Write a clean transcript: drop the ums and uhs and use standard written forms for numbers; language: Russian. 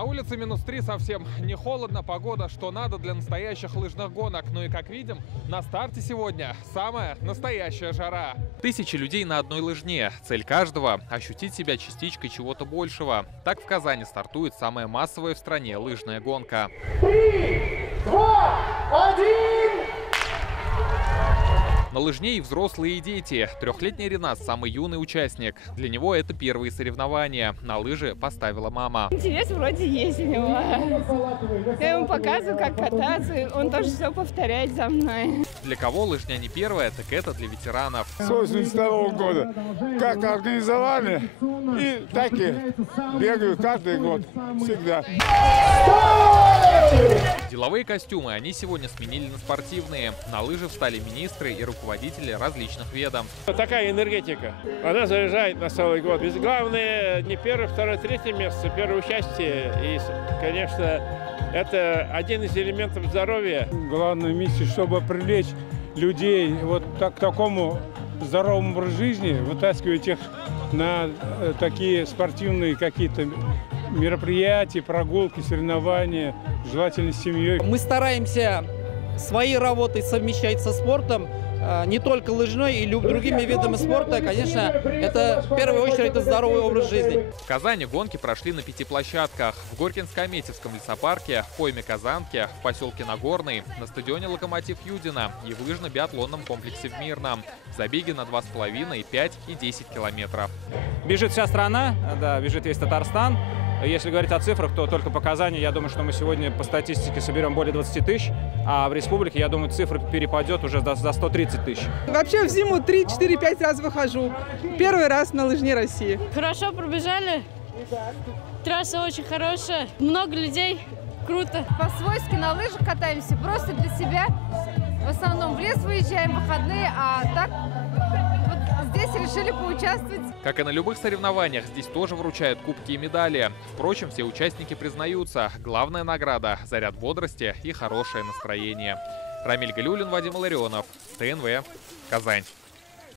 На улице -3, совсем не холодно, погода что надо для настоящих лыжных гонок. Ну и как видим, на старте сегодня самая настоящая жара. Тысячи людей на одной лыжне. Цель каждого – ощутить себя частичкой чего-то большего. Так в Казани стартует самая массовая в стране лыжная гонка. 3, 2, 1! На лыжне и взрослые, и дети. Трехлетний Ренат – самый юный участник. Для него это первые соревнования. На лыжи поставила мама. Интерес вроде есть у него. Я ему показываю, как кататься, и он тоже все повторяет за мной. Для кого лыжня не первая, так это для ветеранов. С 1982 года. Как организовали, и так и бегаю каждый год. Всегда. Деловые костюмы они сегодня сменили на спортивные. На лыжи встали министры и руководители различных ведомств. Такая энергетика. Она заряжает на целый год. Ведь главное не первое, второе, третье место, первое участие. И, конечно, это один из элементов здоровья. Главная миссия, чтобы привлечь людей вот к такому здоровому образу жизни, вытаскивать их на такие спортивные какие-то мероприятия, прогулки, соревнования, желательно с семьей. Мы стараемся свои работы совмещать со спортом, не только лыжной и другими видами спорта. Конечно, это в первую очередь это здоровый образ жизни. В Казани гонки прошли на 5 площадках. В Горькинско-Аметьевском лесопарке, в Пойме-Казанке, в поселке Нагорный, на стадионе «Локомотив» Юдина и в лыжно-биатлонном комплексе в Мирном. Забеги на 2,5, 5 и 10 километров. Бежит вся страна, да, бежит весь Татарстан. Если говорить о цифрах, то только по Казани, я думаю, что мы сегодня по статистике соберем более 20 тысяч, а в республике, я думаю, цифра перепадет уже за 130 тысяч. Вообще в зиму 3, 4, 5 раз выхожу. Первый раз на лыжне России. Хорошо пробежали. Трасса очень хорошая. Много людей. Круто. По-свойски на лыжах катаемся, просто для себя. В основном в лес выезжаем в выходные, а так вот здесь решили поучаствовать. Как и на любых соревнованиях, здесь тоже вручают кубки и медали. Впрочем, все участники признаются, главная награда – заряд бодрости и хорошее настроение. Рамиль Галиуллин, Вадим Илларионов, ТНВ, Казань.